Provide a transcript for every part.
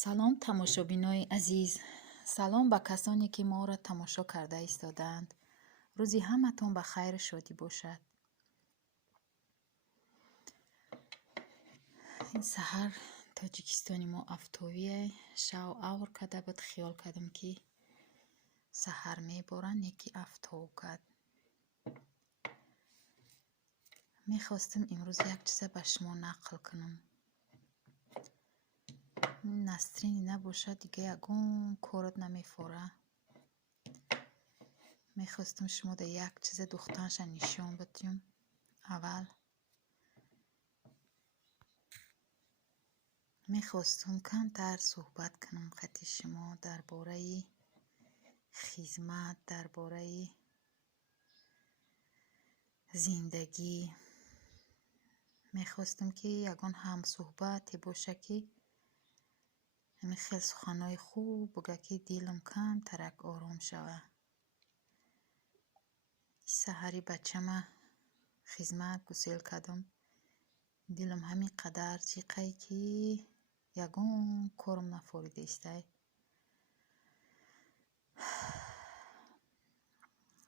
салом тамошобинои азиз, салом ба касоне ки моро тамошо карда истоданд. рӯзи ҳаматон ба хайру шодӣ бошад. ин саҳар тоҷикистони мо афтовие шав авр када буд. хиёл кардам ки саҳар меборад, не ки афтов кад. мехостам имрӯз як чиза ба шумо нақл кунам. насрини набошад дига ягон корат намефора. мехостам шумо да як чиза духтанша нишон батем. аввал мехостам камтар суҳбат кунам хати шумо дар бораи хизмат, дар бораи зиндагӣ. мехостам ки ягон ҳамсуҳбате боша ки ҳамин хел суханои хуб буга ки дилам камтарак ором шава. саҳари бачама хизмат гусел кардам. дилам ҳамин қадар зиқай ки ягон корам нафорида истай.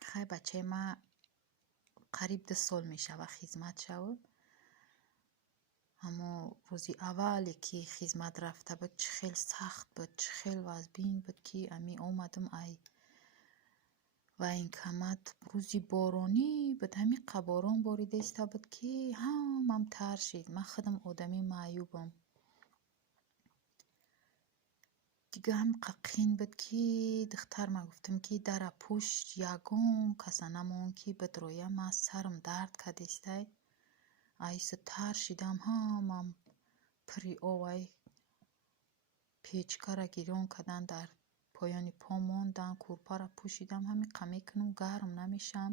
хай бачаи ма қариб 2 сол мешава хизмат шавад. аммо рӯзи аввале ки хизмат рафта буд чӣ хел сахт буд, чӣ хел вазбин буд ки ами омадам ай ва ин камат рӯзи боронӣ буд. ҳамин қа борон борида иста буд ки ҳамам таршид. ман худам одами маъюбам. дига ҳамин қа қин буд ки духтарма гуфтам ки дара пушт ягон каса намон ки бидроя. ман сарам дард карда истай. айса таршидам, ҳамам пири овай печкара гирён кардан дар поёни по мондан, курпара пӯшидам. ҳамин қа мекунам гарм намешам.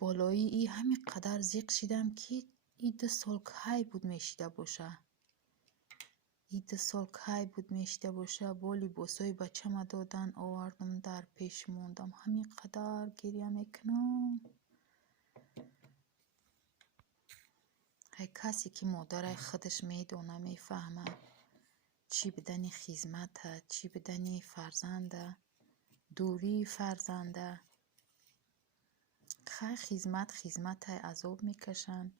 болои и ҳамин қадар зиқ шидам ки и 2 сол кай буд мешида боша. и 2 сол кай буд мешида боша. бо либосои бачама додан овардам, дар пеш мондам. ҳамин қадар гирья мекунам. ҳай касе ки модарай худаш медона, мефаҳма чӣ будани хизмата, чӣ будани фарзанда, дурии фарзанда. хай хизматай азоб мекашанд.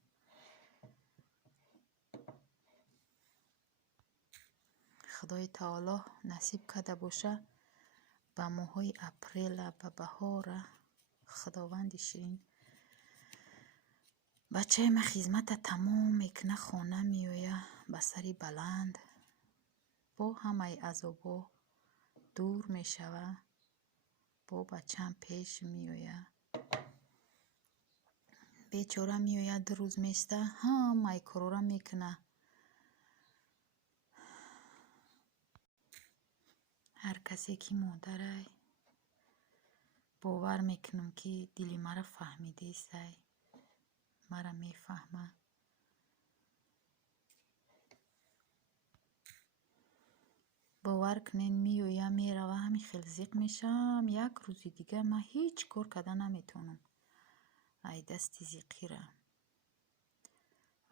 худои таоло насиб карда боша ба моҳҳои апрела, ба баҳора, худованди ширин бачаи ма хизмата тамом мекуна, хона меоя ба сари баланд, бо ҳамаи азобо дур мешава, бо бачаам пеш меоя. бечора меоя 2 рӯз места, ҳамаи корора мекуна. ҳар касе ки модарай бовар мекунам ки дили мара фаҳмидаистай, мара мефаҳма. бовар кунед меоя мерава, ҳамин хел зиқ мешам. як рӯзи дига ман ҳеҷ кор карда наметавонам. ай дасти зиқира.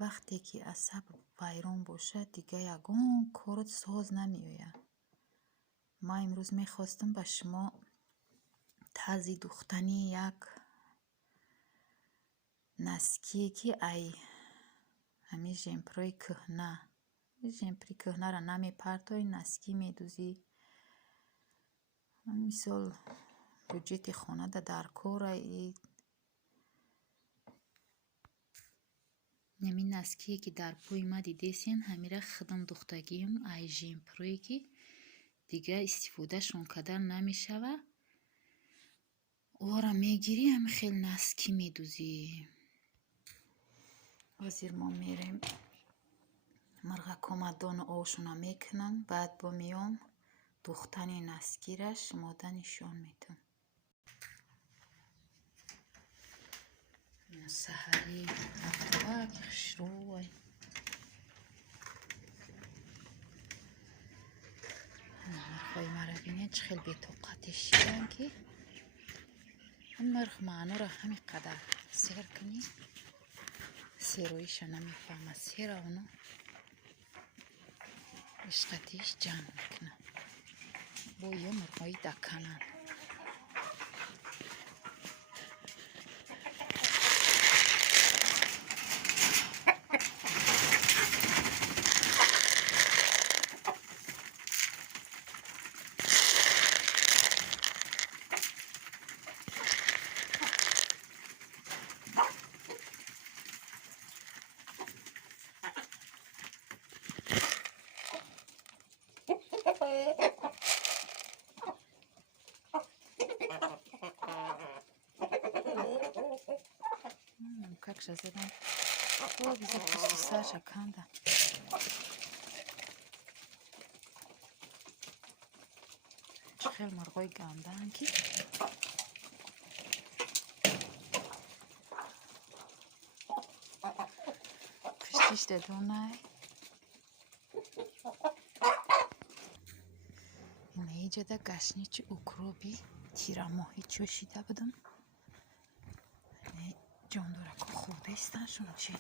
вақте ки асаб вайрон бошад дига ягон корот соз намеояд. ман имрӯз мехостам ба шумо тарзи духтани як наские ки ай ҳамин жемпирои кӯҳна, жемпири кӯҳнара намепартои, наскӣ медӯзӣ. мисол буҷети хонада дар кора ҳамин наские ки дар пӯи ма дидесен, ҳамира худам духтагиам ай жемпирое ки дига истифодашон кардан намешава. ора мегирӣ, ҳамин хел наскӣ медӯзӣ. ҳозир мо мерем марғакомадону овшуна мекунам. баъд бо меом духтани наскира шумода нишон метам. саҳари афтовак хушрӯй. нархҳои мара бинед чӣ хел бетоқате шидан ки нарх маънура ҳамин қадар сер кунӣ. сероиша намефаҳма. сера оно اشقتیش جمع میکنم با یه مرغای دکنن. Как же задам? О, обязательно Саша Канда. خیلی مرغای گندن که پشتیش دادونه اینه ایجا دا گشنی چی اکروبی تیرا ماهی چوشیده بدم اینه جان داره که خورده ایستن شما چی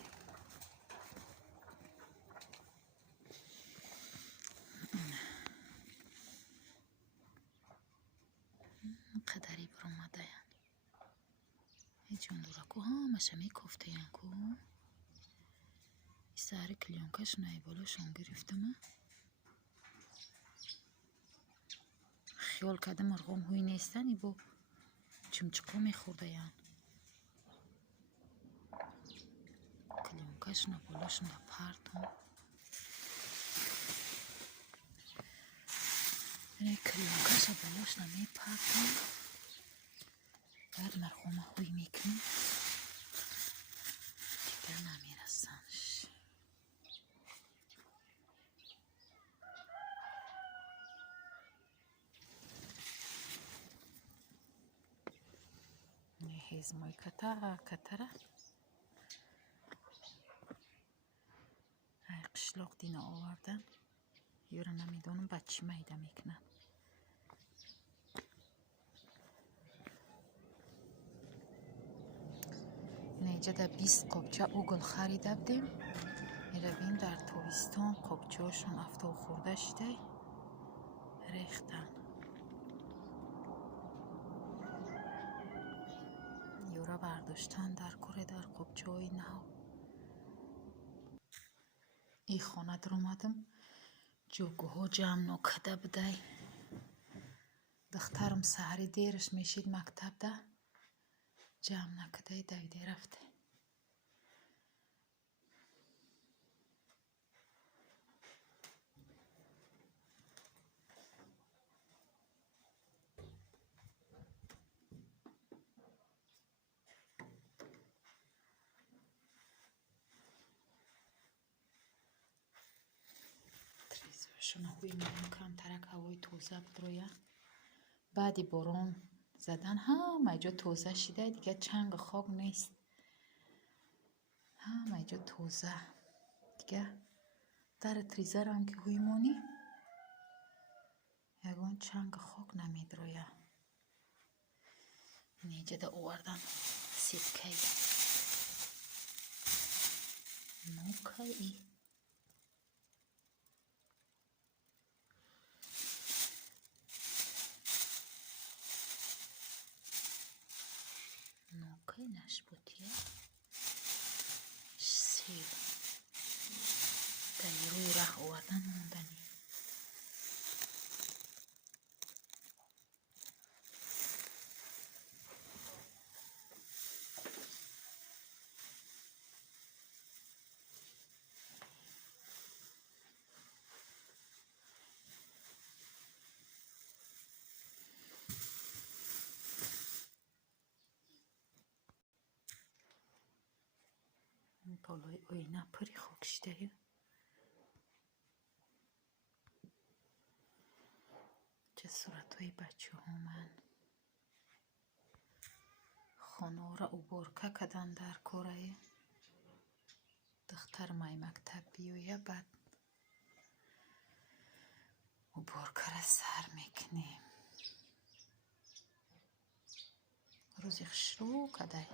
قدری برامده یعنی جان داره که ها مشمی کفته یعنی که سر کلیانکش نای بالاشون گرفتم خیال کده مرغام هوی نیستنی با چمچقا میخورده یعنی کلیانکش نای بالاشون دا پرتون اینه کلیانکش بالاش نمی پرتون بعد مرغام هوی میکنیم دیگر نمیرسنش هیزمای کتره قشلاق دینا آوردن یورا نمیدونم بچی میده میکنن اینجا در 20 قبچه اوگل خریده بودیم میره بیم در تویستان قبچه هاشون افتا خورده شده ریختن یورا برداشتن در کره در قبچه های نو ای خانه در اومدم جوگوها جمع نکده بده دخترم سهری دیرش میشید مکتب ده جمع نکده دویده رفته شما خوی میدون کم ترک هوای توزه بدرویه بعدی بارون زدن همه جا توزه شده دیگه چنگ خاک نیست همه جا توزه دیگه در تریزر هم که هوی مونی یگان چنگ خاک نمیدرویه اینجا دا اووردن سیبکه نوکه ای نوکه نشبوتیه سیب دایی روی راه اووردن موندنی بالای اوینا پری خوک شده چه صورت های بچه ها من خانه را اوبرکه کدن در کره دختر مای مکتب بیویه بعد اوبرکه را سر میکنیم روزی شروع کده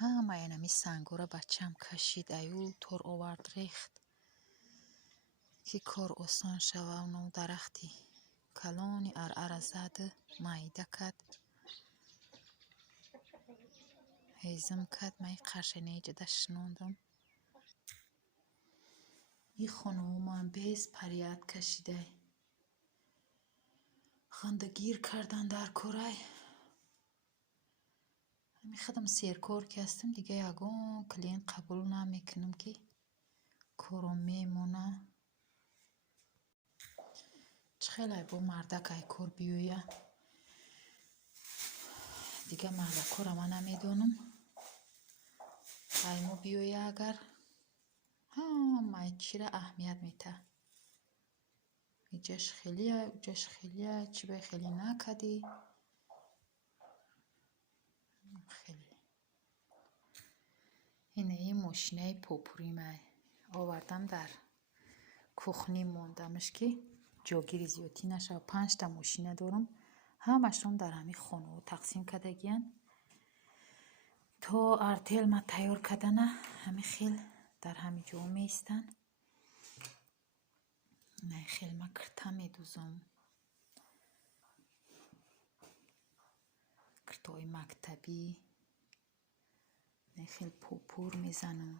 همه اینمی سنگو را بچه هم کشید ایو تور آورد ریخت که کار آسان شوه و درختی کلانی ار زد майда кад ҳезм кад май қаршенеҷида шинондам и хонуман без парият кашидай хандагир кардан дар корай ҳами хадам серкор ки ҳастам дига ягон клиент қабул намекунам ки кором мемона чихелай бо мардакай кор биёя дига мардакора ман намедонам аймо биёя агар май чира аҳамият мета иҷаш хелия уҷаш хелия чибай хели накади хели инаи мошинаи попуримай овардам дар кухни мондамаш ки ҷогири зиёдӣ нашава 5 та мошина дорам ҳамашрон дар ҳами хонаҳо тақсим кардагиян то артелма тайёр кардана ҳами хел дар ҳами ҷо меистан най хелма кирта медузам киртои мактабӣ най хел попур мезанам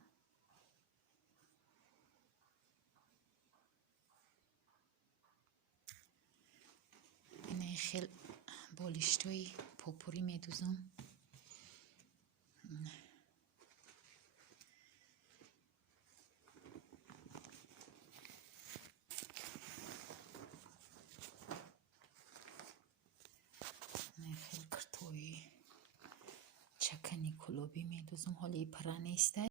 инай хел болиштои попурӣ медузам хел киртои чакани кулобӣ медузам ҳоли пара нестай